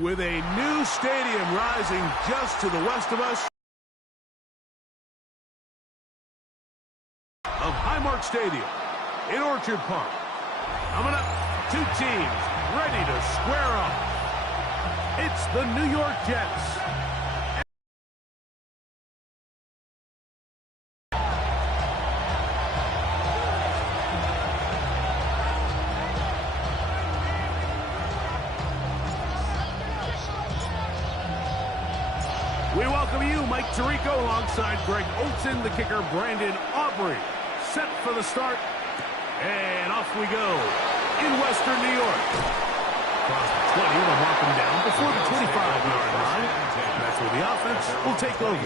With a new stadium rising just to the west of us of Highmark Stadium in Orchard Park. Coming up, two teams ready to square off. It's the New York Jets. We welcome you, Mike Tirico, alongside Greg Olson, the kicker, Brandon Aubrey. Set for the start, and off we go in Western New York. Across the 20, they'll mark them down before the 25-yard line. That's where the offense will take over.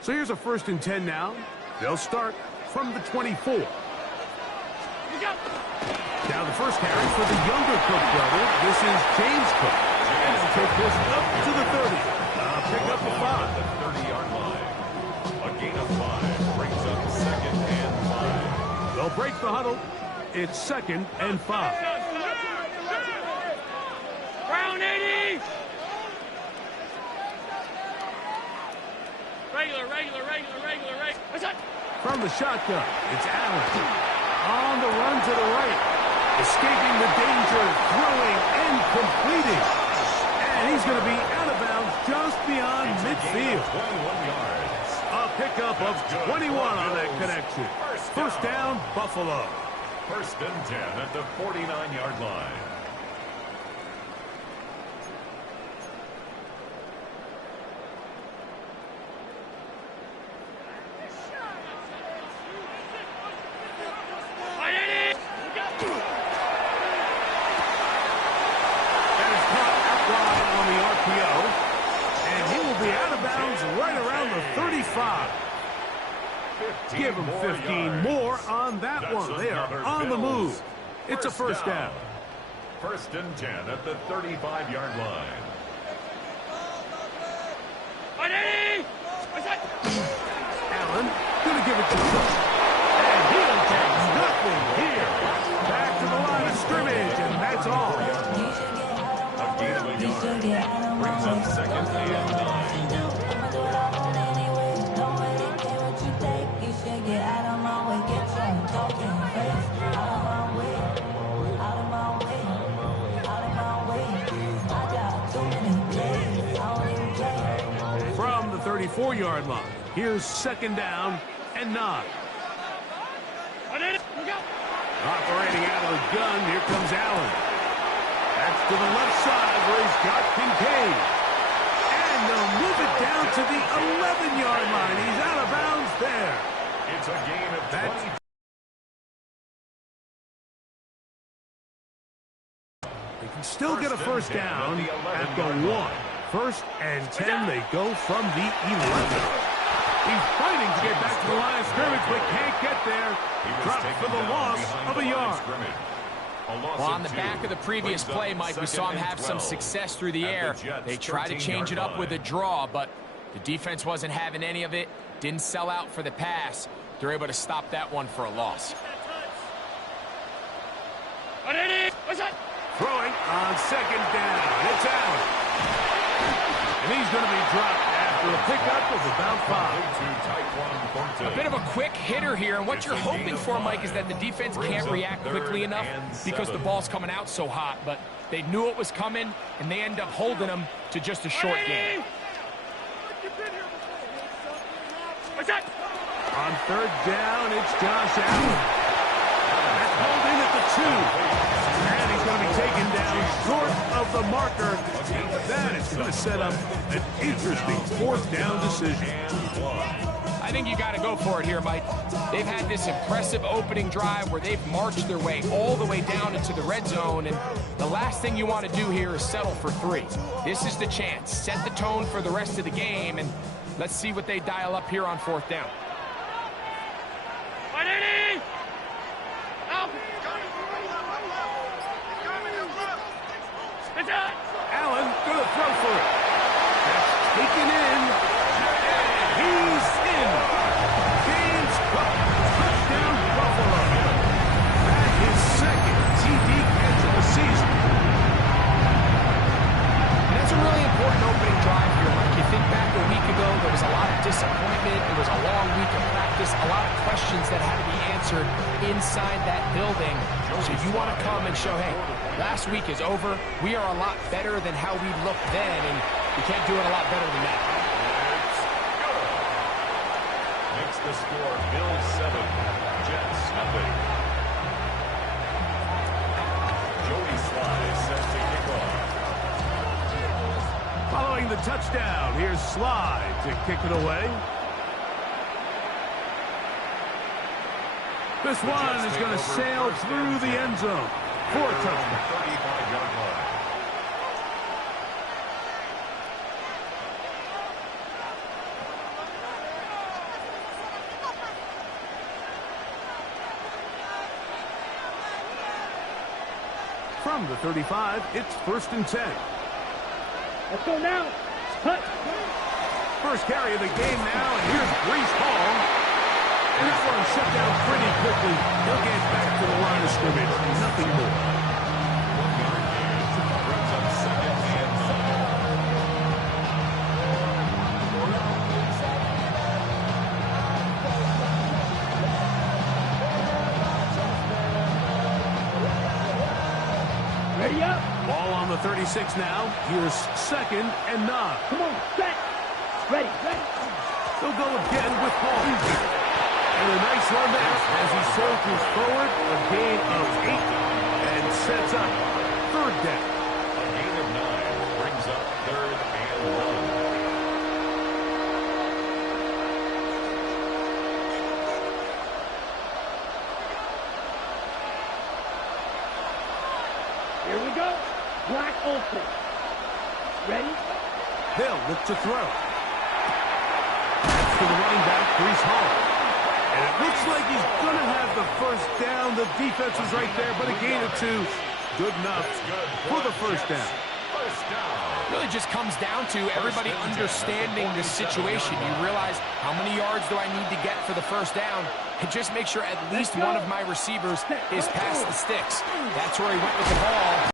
So here's a 1st and 10 now. They'll start from the 24. Now the first carry for the younger Cook brother. This is James Cook. And they'll take this up to the 30. Pick up a 5. The 30-yard line. A gain of 5 brings up 2nd and 5. They'll break the huddle. It's 2nd and 5. Brown 80! Regular. What's that? From the shotgun, it's Allen. On the run to the right. Escaping the danger, throwing and completing. And he's going to be out of bounds just beyond midfield. 21 yards. A pickup of 21 on that connection. First down, Buffalo. 1st and 10 at the 49-yard line. Give them 15 more on that one. They are on the move. It's a first down. 1st and 10 at the 35-yard line. Allen going to give it to Cook. And he'll take nothing here. Back to the line of scrimmage, and that's all. A gain of a yard. Brings up 2nd and 9. From the 34-yard line, here's 2nd down and 9. Operating out of the gun, here comes Allen. That's to the left side where he's got Kincaid. And they'll move it down to the 11-yard line. He's out of bounds there. It's a gain of 20. They can still get a first down at the 1. 1st and 10, they go from the 11. He's fighting to get back to the line of scrimmage, but can't get there. Dropped for the loss of a yard. Well, on the back of the previous play, Mike, we saw him have some success through the air. They tried to change it up with a draw, but the defense wasn't having any of it. Didn't sell out for the pass. They're able to stop that one for a loss. Throwing on 2nd down. It's Allen. And he's going to be dropped after a pickup of about 5. A bit of a quick hitter here, and what you're hoping for, Mike, is that the defense can't react quickly enough because the ball's coming out so hot. But they knew it was coming, and they end up holding them to just a short game. On 3rd down, it's Josh Allen. That's holding at the 2. And he's going to be taken down short of the marker. That is going to set up an interesting 4th down decision. I think you got to go for it here, Mike. They've had this impressive opening drive where they've marched their way all the way down into the red zone, and the last thing you want to do here is settle for 3. This is the chance. Set the tone for the rest of the game, and let's see what they dial up here on 4th down. Allen going taken in, and he's in. James Cook, touchdown Buffalo. That is second TD catch of the season. And that's a really important opening drive here, Mike. You think back a week ago, there was a lot of disappointment. It was a long week of practice, a lot of questions that had to be answered inside that building. So you want to come and show, hey, last week is over. We are a lot better than how we looked then, and you can't do it a lot better than that. Makes the score Bills 7, Jets nothing. Jody Sly set to kick off. Following the touchdown, here's Sly to kick it away. This one is going to sail through the end zone for a touchdown. 35-yard line. From the 35, it's 1st and 10. Let's go now. Hut. First carry of the game now, and here's Breece Hall. And that one shut down pretty quickly. He'll get back to the line of scrimmage. Nothing more. 1 yard gain. Brings up second and 9. Ready up. Ball on the 36 now. Here's 2nd and 9. Come on, set. Ready, ready. They'll go again with Hall. And a nice run there as he soldiers forward. A gain of 8 and sets up 3rd down. A gain of 9 brings up 3rd and 1. Here we go. Black open. Ready? They'll look to throw. That's to the running back, Breece Hall. And it looks like he's going to have the first down. The defense is right there, but a gain of 2. Good enough for the first down. First down. Really just comes down to everybody understanding the situation. You realize how many yards do I need to get for the first down, and just make sure at least one of my receivers is past the sticks. That's where he went with the ball.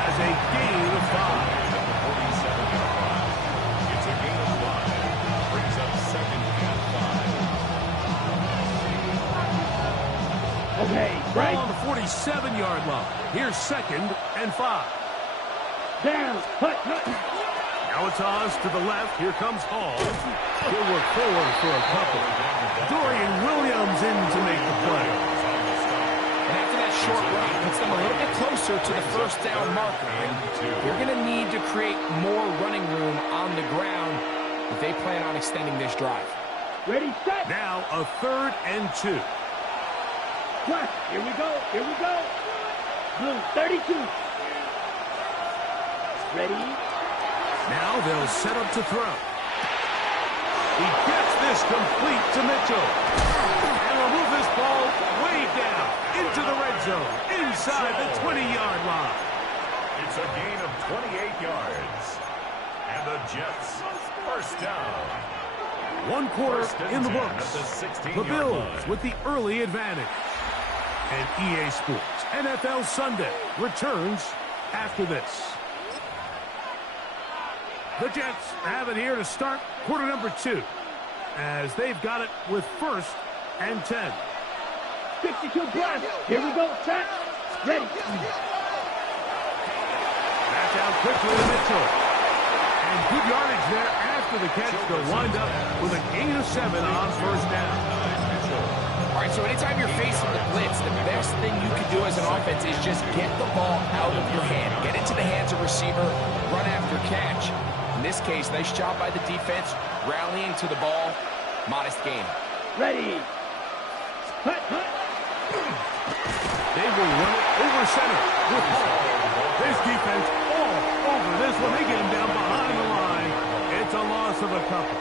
As a gain of 5. It's a gain of 5. Brings up 2nd and 5. Okay, Ball right. on the 47-yard line. Here's 2nd and 5. Down. Hut, hut. Now it's Oz to the left. Here comes Hall. He'll work forward for a couple. Dorian Williams in to make the play. And after that short run, puts them a little bit closer to the first down marker. And you're going to need to create more running room on the ground if they plan on extending this drive. Ready, set. Now a 3rd and 2. Plus, here we go. Here we go. Blue 32. Ready? Now they'll set up to throw. He gets this complete to Mitchell. And will move this ball way down into the red zone, inside the 20-yard line. It's a gain of 28 yards. And the Jets, first down. 1 quarter First and in the 10 books. at the 16-yard The Bills line. with the early advantage. And EA Sports NFL Sunday returns after this. The Jets have it here to start quarter number 2, as they've got it with 1st and 10. 62 plus. Here we go. Set. Ready. Back out quickly to Mitchell. And good yardage there after the catch. They'll wind up with a gain of 7 on 1st down. All right, so anytime you're facing the blitz, the best thing you can do as an offense is just get the ball out of your hand. Get into the hands of receiver, run after catch. In this case, nice job by the defense, rallying to the ball. Modest gain. Ready. Hut, hut. They will run it over center with Hall. This defense all over this one. They get him down behind the line. It's a loss of a couple.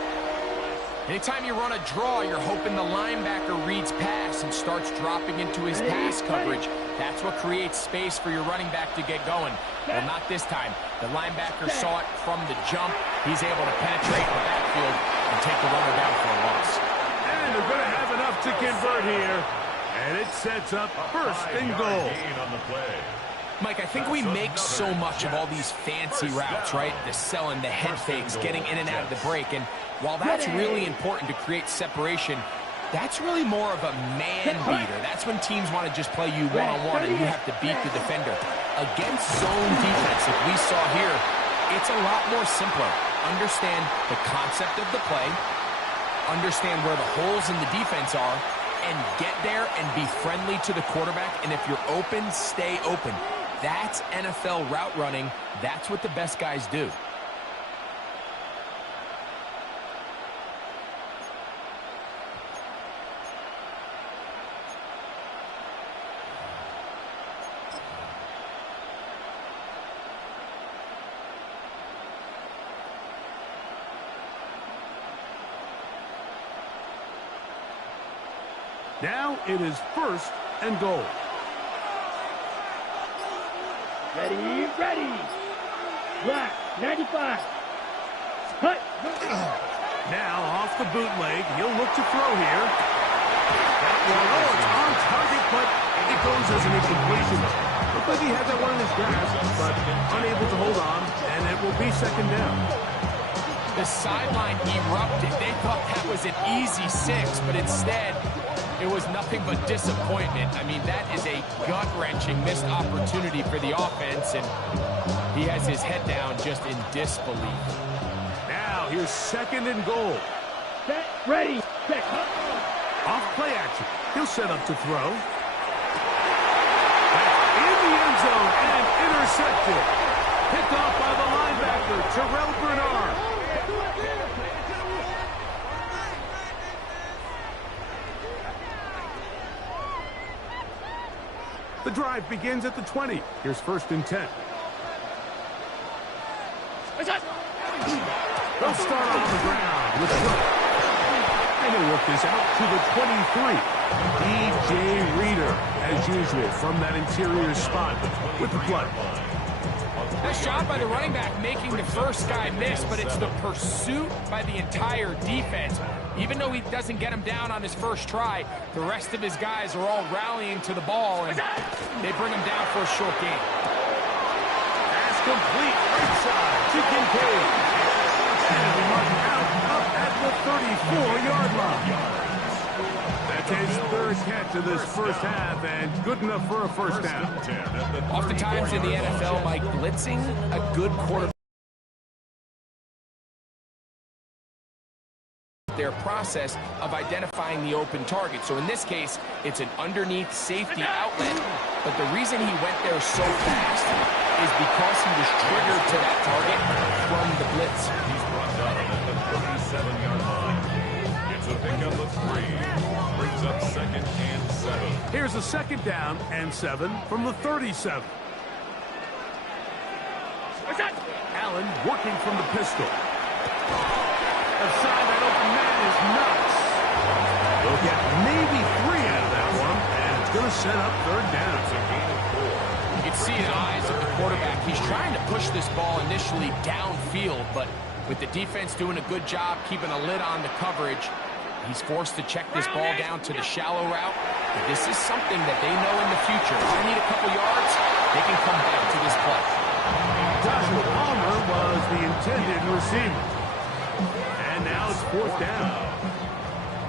Anytime you run a draw, you're hoping the linebacker reads pass and starts dropping into his pass coverage. That's what creates space for your running back to get going. Well, not this time. The linebacker saw it from the jump. He's able to penetrate the backfield and take the runner down for a loss. And they're going to have enough to convert here. And it sets up first and goal. Mike, I think we make so much of all these fancy routes, right? The selling, the head fakes, getting in and out of the break. And while that's really important to create separation, that's really more of a man beater. That's when teams want to just play you one-on-one and you have to beat the defender. Against zone defense, like we saw here, it's a lot more simpler. Understand the concept of the play, understand where the holes in the defense are, and get there and be friendly to the quarterback. And if you're open, stay open. That's NFL route running. That's what the best guys do. Now it is first and goal. Ready, ready. Black, 95. Cut. Now off the bootleg, he'll look to throw here. That one, oh, it's on target, but it goes as an incompletion. Looks like he had that one in his grasp, but unable to hold on, and it will be second down. The sideline erupted. They thought that was an easy 6, but instead, it was nothing but disappointment. I mean, that is a gut-wrenching missed opportunity for the offense, and he has his head down just in disbelief. Now, here's second and goal. Set, ready, set. Off play action. He'll set up to throw. That's in the end zone and intercepted. Picked off by the linebacker, Terrell Bernard. The drive begins at the 20. Here's first and 10. They'll start on the ground with Cook. And he'll work this out to the 23. DJ Reader, as usual, from that interior spot with the play. Nice job by the running back making the first guy miss, but it's the pursuit by the entire defense. Even though he doesn't get him down on his first try, the rest of his guys are all rallying to the ball, and they bring him down for a short gain. Pass complete, right side to Kincaid. And he marked out up at the 34-yard line. That's his third catch of this first half, and good enough for a first down. Oftentimes in the NFL, Mike, blitzing a good quarterback, their process of identifying the open target. So in this case, it's an underneath safety outlet, but the reason he went there so fast is because he was triggered to that target from the blitz. He's brought down at the 37-yard line. It's a pickup of 3. Brings up second and 7. Here's a second down and 7 from the 37. Allen working from the pistol. Aside that open man is nuts. They'll get maybe 3 out of that one, and it's going to set up third down. It's a gain of 4. You can see in the eyes of the quarterback, he's trying to push this ball initially downfield, but with the defense doing a good job keeping a lid on the coverage, he's forced to check this ball down to the shallow route. But this is something that they know in the future. If they need a couple yards, they can come back to this play. Joshua Palmer was the intended receiver. And now it's fourth down.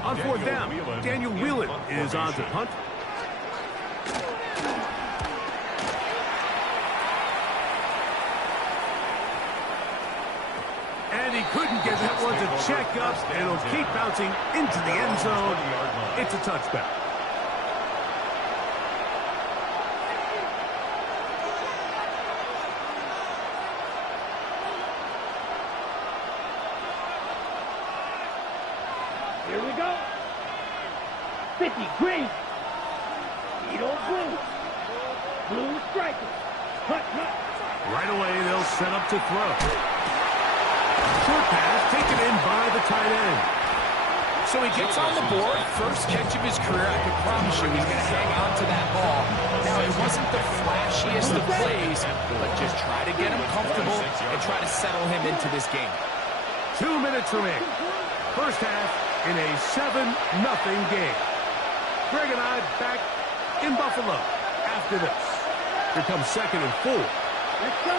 On fourth down, Daniel Whelan is on to punt. And he couldn't get that one to check up, and it'll keep bouncing into the end zone. It's a touchback. Here we go. 50, green. Edo blue. Blue striker. Cut. Right away, they'll set up to throw. Short pass taken in by the tight end. So he gets on the board, first catch of his career. I can promise you he's going to hang on to that ball. Now, it wasn't the flashiest of plays, but just try to get him comfortable and try to settle him into this game. 2 minutes remaining. First half in a 7-0 game. Greg and I back in Buffalo after this. Here comes 2nd and 4. Let's go.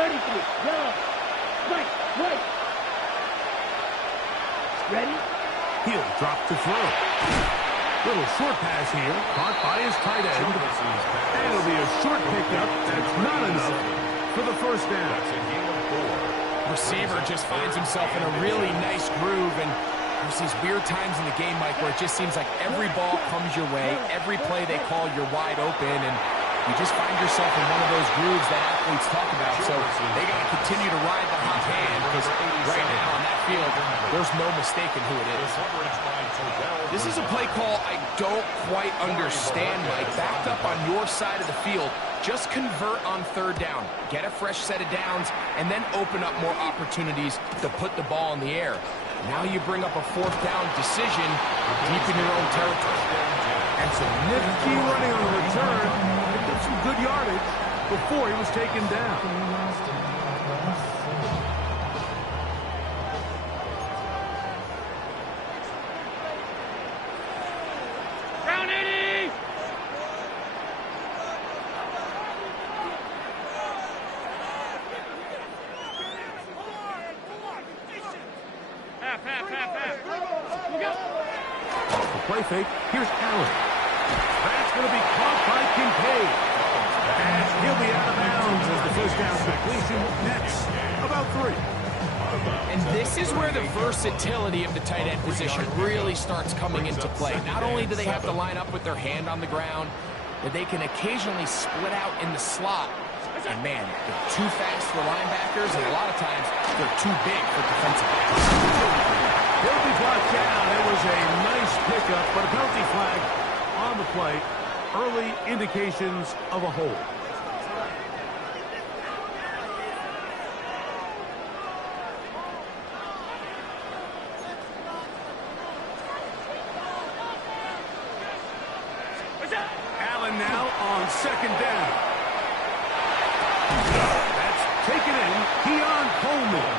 33. Yellow. Right. Ready? He'll drop to throw. Little short pass here, caught by his tight end. And it'll be a short pickup. That's not enough for the first down. Receiver just finds himself in a really nice groove, and there's these weird times in the game, Mike, where it just seems like every ball comes your way, every play they call, you're wide open, and you just find yourself in one of those grooves that athletes talk about. So they got to continue to ride the hot hand, because right now on that field, there's no mistaking who it is. This is a play call I don't quite understand, Mike. Backed up on your side of the field, just convert on 3rd down. Get a fresh set of downs, and then open up more opportunities to put the ball in the air. Now you bring up a 4th down decision deep in your own territory. And some nifty running on the return. Picked up some good yardage before he was taken down. Off the play fake, here's Allen. That's going to be caught by Kincaid. And he'll be out of bounds as the first down completion nets about 3. And this is where the versatility of the tight end position really starts coming into play. Not only do they have to line up with their hand on the ground, but they can occasionally split out in the slot. And man, they're too fast for linebackers, and a lot of times they're too big for defensive backs. He'll be brought down. It was a nice pickup, but a penalty flag on the play. Early indications of a hold. Allen now on 2nd down. That's taken in. Keon Coleman.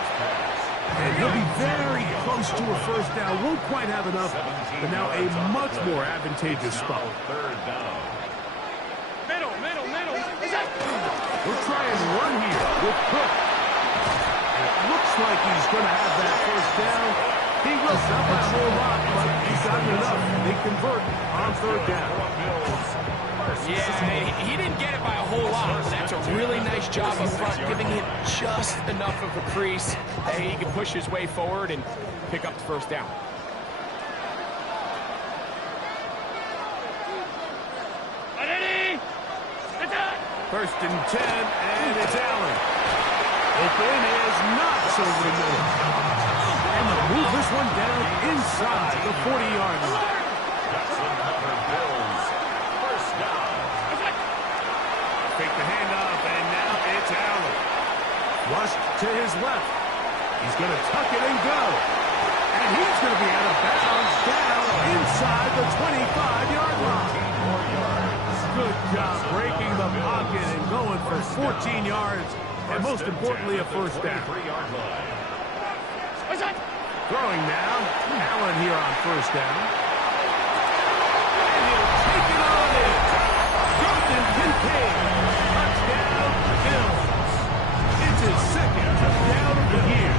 And he'll be very close to a first down. Won't quite have enough, but now a much more advantageous spot. 3rd down. Middle. We'll try and run here with Cook. And it looks like he's going to have that first down. He will, not by a whole lot, but he's gotten enough. They convert on 3rd down. Yeah, he didn't get it by a whole lot, but that's a really nice job up front, giving him just enough of a crease that he can push his way forward and pick up the first down. First and 10, and it's Allen. Open is Knox over the middle. And they'll move this one down inside the 40-yard line. Fake the handoff, and now it's Allen. Rushed to his left. He's going to tuck it and go. And he's going to be out of bounds down inside the 25-yard line. Good job breaking the pocket and going for 14 yards. And most importantly, a first down. Throwing now. Allen here on first down. And he'll take it on in. Jonathan Kincaid. Touchdown, Bills. It's his 2nd touchdown of the year.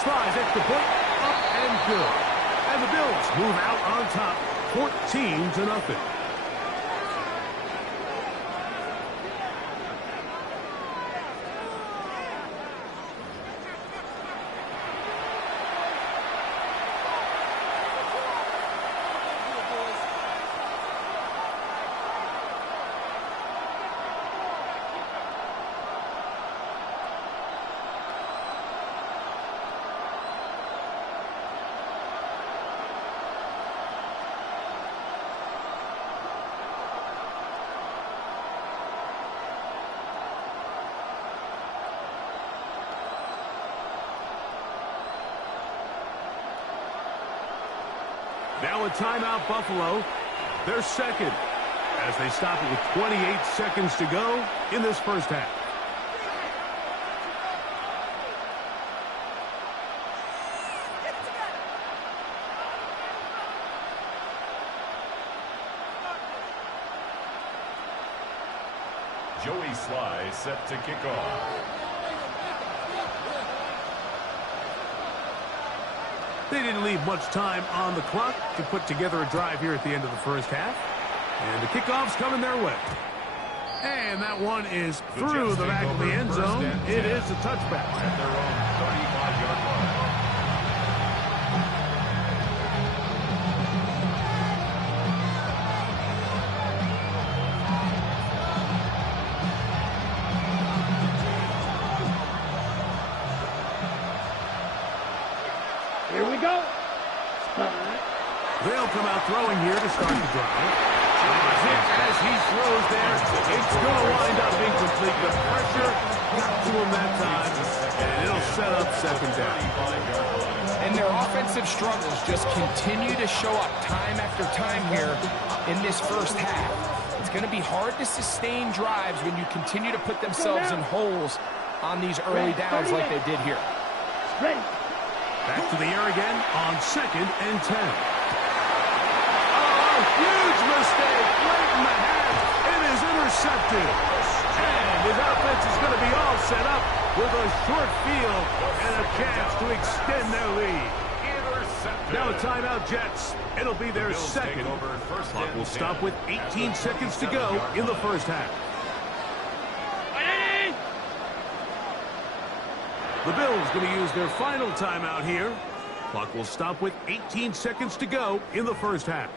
Slides extra point, up and good. And the Bills move out on top, 14-0. Now a timeout, Buffalo. They're second as they stop it with 28 seconds to go in this first half. Joey Sly set to kick off. They didn't leave much time on the clock to put together a drive here at the end of the first half. And the kickoff's coming their way. And that one is through the back of the end zone. It is a touchback. At their own 35-yard line. Here we go. They'll come out throwing here to start the drive. As he throws there, it's going to wind up incomplete. The pressure got to him that time, and it'll set up second down. And their offensive struggles just continue to show up time after time here in this first half. It's going to be hard to sustain drives when you continue to put themselves in holes on these early downs like they did here. Ready. Back to the air again on 2nd and 10. Oh, huge mistake late in the half. It is intercepted. And his offense is going to be all set up with a short field and a chance to extend their lead. Now a timeout, Jets. It'll be their second. Clock will stop with 18 seconds to go in the first half. The Bills going to use their final timeout here. Clock will stop with 18 seconds to go in the first half.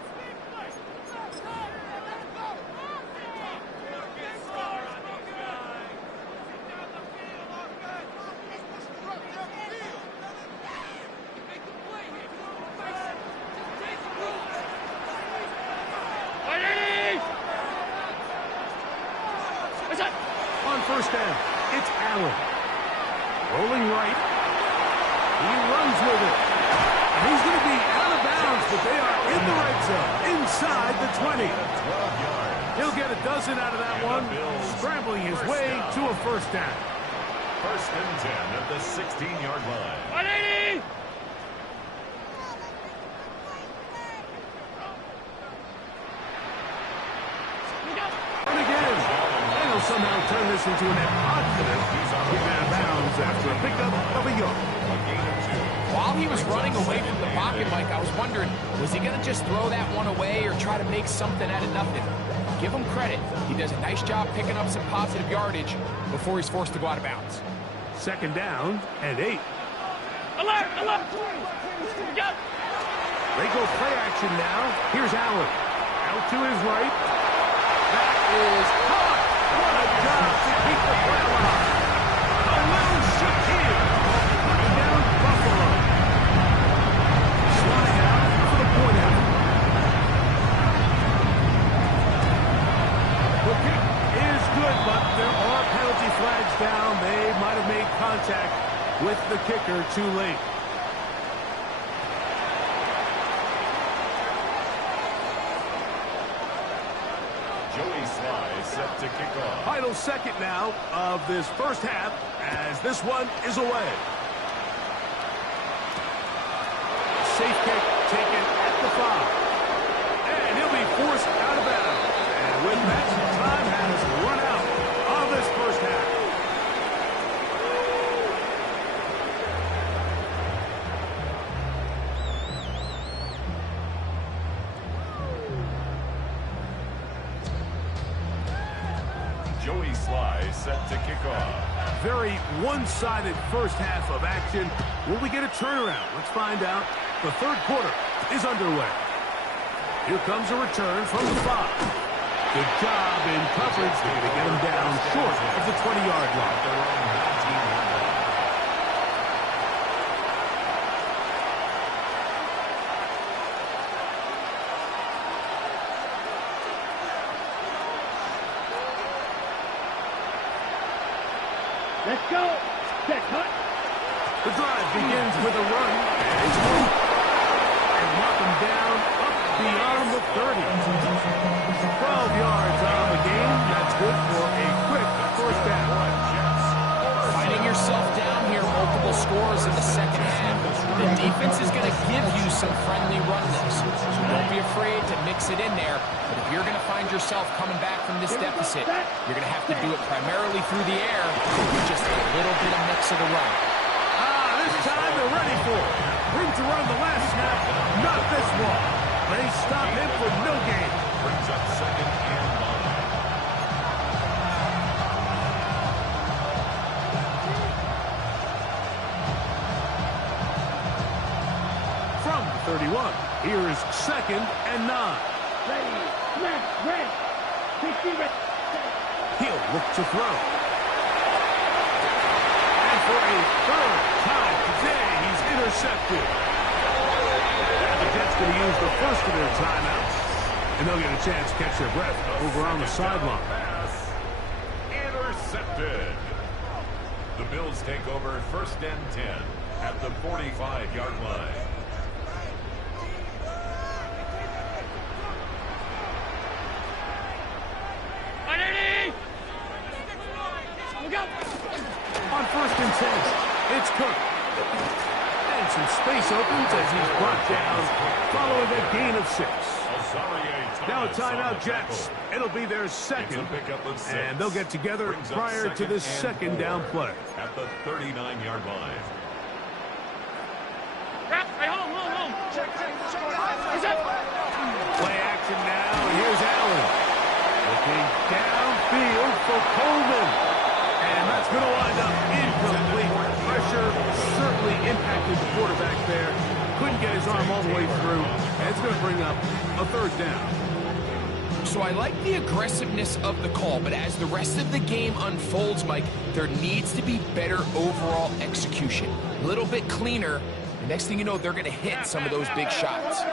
On first down, it's Allen. Rolling right. He runs with it. And he's going to be out of bounds, but they are in the red zone, inside the 20. He'll get a dozen out of that one, scrambling his way to a first down. 1st and 10 at the 16-yard line. 180! And again, and he'll somehow turn this into an confident. He's out of bounds after a pickup of a yard. While he was running away from the pocket, Mike, I was wondering, was he going to just throw that one away or try to make something out of nothing? Give him credit. He does a nice job picking up some positive yardage before he's forced to go out of bounds. 2nd down and 8. Alert! Alert! They go play action now. Here's Allen. Out to his right. That is caught. What a job to keep the play alive. A little Shakir. Bringing down Buffalo. Slide out for the point out. The kick is good, but there are penalty flags down. They might have made contact with the kicker too late. Joey Sly set to kick off. Final second now of this first half as this one is away. Safe kick taken at the 5. And he'll be forced out of bounds. And with that, time has run out of this first half. Joey Sly set to kick off. Very one-sided first half of action. Will we get a turnaround? Let's find out. The third quarter is underway. Here comes a return from the 5. Good job in coverage. They're going to get him down short of the 20-yard line. Let's go. Get cut. The drive begins with a run. And knock him down up beyond the 30. 12 yards on the game. That's good for a quick first down. Finding yourself down here, multiple scores in the second half. The defense is going to give you some friendly run looks, so don't be afraid to mix it in there. But if you're going to find yourself coming back from this deficit, you're going to have to do it primarily through the air with just a little bit of mix of the run. This time they're ready for it. Room to run the last snap. Not this one. They stop him for no gain. Brings up second and 9. From 31, here is second and 9. Ready. Left. Red. 60 red. He'll look to throw. And for a third time today, he's intercepted. And the Jets going to use the first of their timeouts, and they'll get a chance to catch their breath over on the sideline. Intercepted. The Bills take over first and 10 at the 45-yard line. On first and 10, it's Cook. And some space opens as he's brought down following a gain of 6. Now a timeout, Jets. It'll be their second, and they'll get together prior to this second down play. At the 39-yard line. Play action now, and here's Allen. Looking downfield for Coleman. And that's going to wind up incomplete. Pressure certainly impacted the quarterback there. Couldn't get his arm all the way through. And it's going to bring up a third down. So I like the aggressiveness of the call, but as the rest of the game unfolds, Mike, there needs to be better overall execution. A little bit cleaner. The next thing you know, they're going to hit some of those big shots. On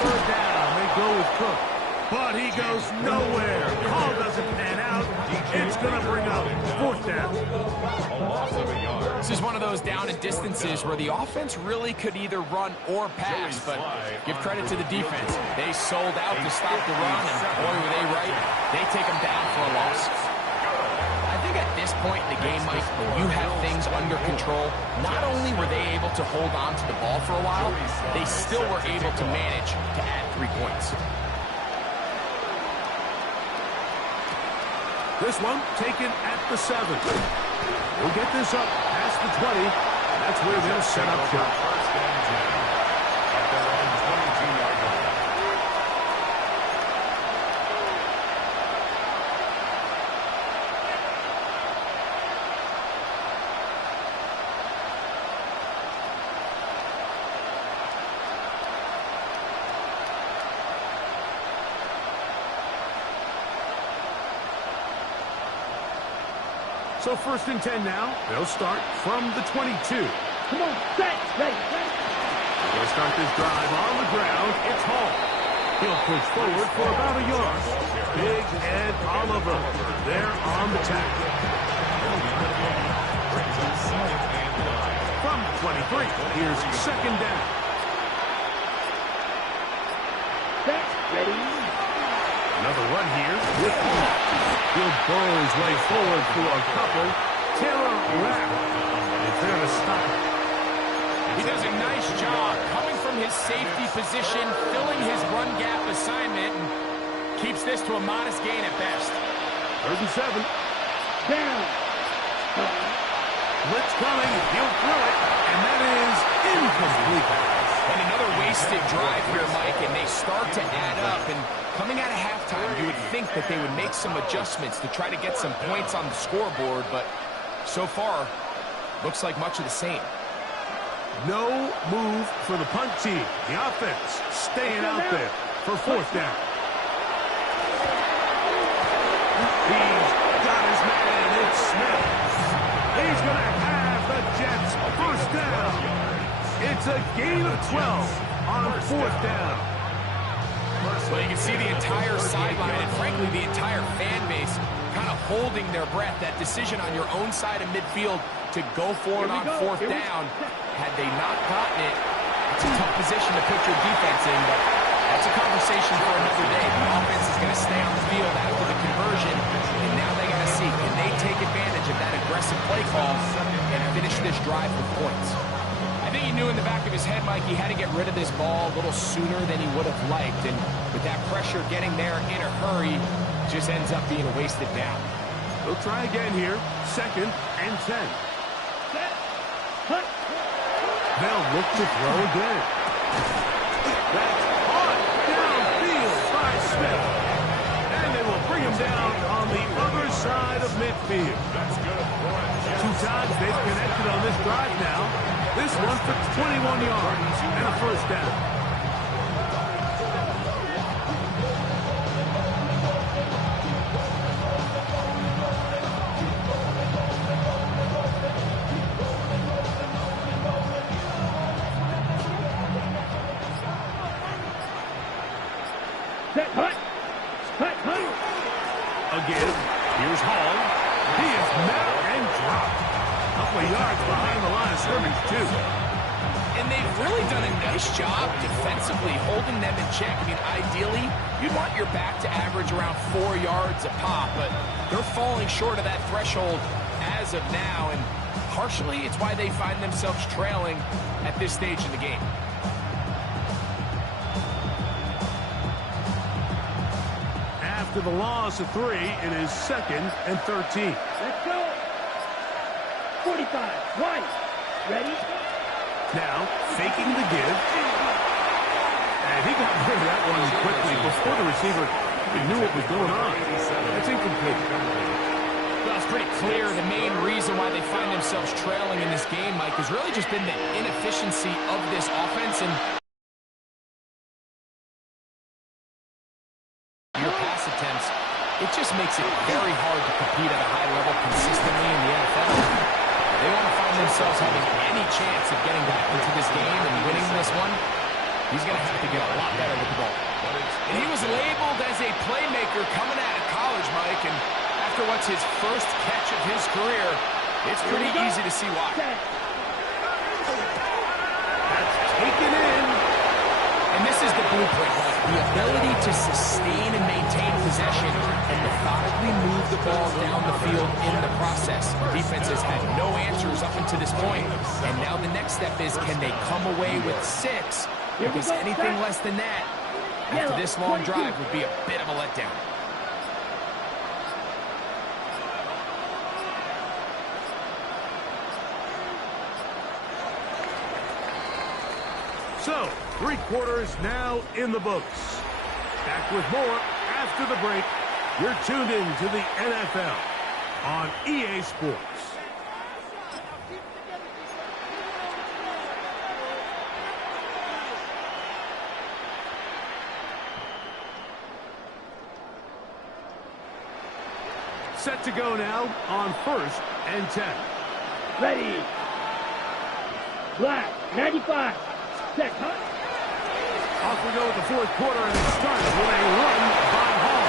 third down, they go with Cook. But he goes nowhere. Call doesn't pan out. It's going to bring up fourth down. This is one of those down and distances where the offense really could either run or pass, but give credit to the defense. They sold out to stop the run, and boy, were they right. They take them down for a loss. I think at this point in the game, Mike, when you have things under control, not only were they able to hold on to the ball for a while, they still were able to manage to add 3 points. This one taken at the 7. We'll get this up past the 20. That's where they'll set up shop. First and 10 at their own 22-yard line. So first and 10 now. They'll start from the 22. Come on, set, ready. They'll start this drive on the ground. It's Hall. He'll push forward for about a yard. Big Ed Oliver there on the tackle. From the 23, here's second down. Set, ready. Another run here with Hall. He'll burrow his way forward for a couple. Taylor Rapp is there to stop it. He does a nice job coming from his safety position, filling his run gap assignment, and keeps this to a modest gain at best. Third and 7. Down. Blitz coming. He'll throw it. And that is incomplete. And another wasted drive here, Mike, and they start to add up. And coming out of halftime, you would think that they would make some adjustments to try to get some points on the scoreboard, but so far, looks like much of the same. No move for the punt team. The offense staying out there for fourth down. He's got his man. It's Smith. He's going to have the Jets first down. It's a gain of 12 on fourth down. Well, you can see the entire sideline and, frankly, the entire fan base kind of holding their breath. That decision on your own side of midfield to go for it on fourth down, had they not gotten it, It's a tough position to put your defense in, but that's a conversation for another day. The offense is going to stay on the field after the conversion, and now they got to see, can they take advantage of that aggressive play call and finish this drive with points? I think he knew in the back of his head, Mike, he had to get rid of this ball a little sooner than he would have liked, and with that pressure getting there in a hurry, just ends up being a wasted down. We'll try again here. 2nd and 10. They'll look to throw again. That's caught downfield by Smith. And they will bring him down on the other side of midfield. That's good. 2 times they've connected on this drive now. This one for 21 yards and a first down. Again, here's Hall. He is met and dropped. A couple of yards behind the line of scrimmage, too. And they've really done a nice job defensively holding them in check. I mean, ideally, you'd want your back to average around 4 yards a pop, but they're falling short of that threshold as of now, and partially it's why they find themselves trailing at this stage in the game. After the loss of 3, it is 2nd and 13. Let's go. 45. Right. Ready? Now, faking the give. And he got rid of that one quickly before the receiver even knew what was going on. That's incomplete. Well, it's pretty clear the main reason why they find themselves trailing in this game, Mike, has really just been the inefficiency of this offense and your pass attempts. It just makes it very hard to compete at a high level consistently in the NFL. They want to find themselves having any chance of getting back into this game and winning this one. He's going to have to get a lot better with the ball. And he was labeled as a playmaker coming out of college, Mike, and after what's his first catch of his career, it's pretty easy to see why. That's taken in. And this is the blueprint, Mike. The ability to sustain and maintain possession and methodically move the ball down the field in the process. The defense has had no answers up until this point, and now the next step is, can they come away with 6? Because anything less than that, after this long drive, would be a bit of a letdown. So, 3 quarters now in the books. Back with more after the break. You're tuned in to the NFL on EA Sports. Set to go now on 1st and 10. Ready. Black. 95. Set. Off we go with the 4th quarter, and it starts with a run by Hall.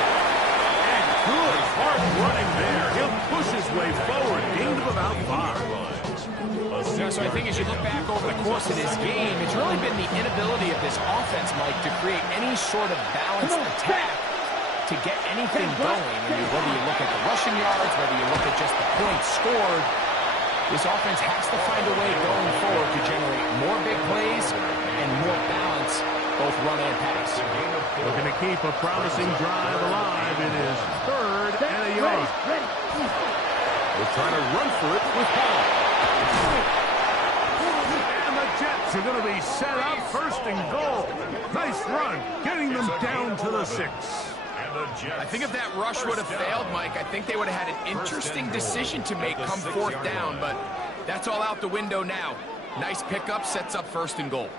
And good hard running there. He'll push his way forward. Gain of about 5. So I think as you look back over the course of this game, it's really been the inability of this offense, Mike, to create any sort of balanced attack to get anything going. I mean, whether you look at the rushing yards, whether you look at just the points scored, this offense has to find a way going forward to generate more big plays and more balance, both run and pass. Looking to keep a promising drive alive. It is 3rd and a yard. They're trying to run for it with Hall. And the Jets are going to be set up 1st and goal. Nice run, getting them down to the 6. I think if that rush would have failed, Mike, I think they would have had an interesting decision to make come 4th down, but that's all out the window now. Nice pickup, sets up 1st and goal.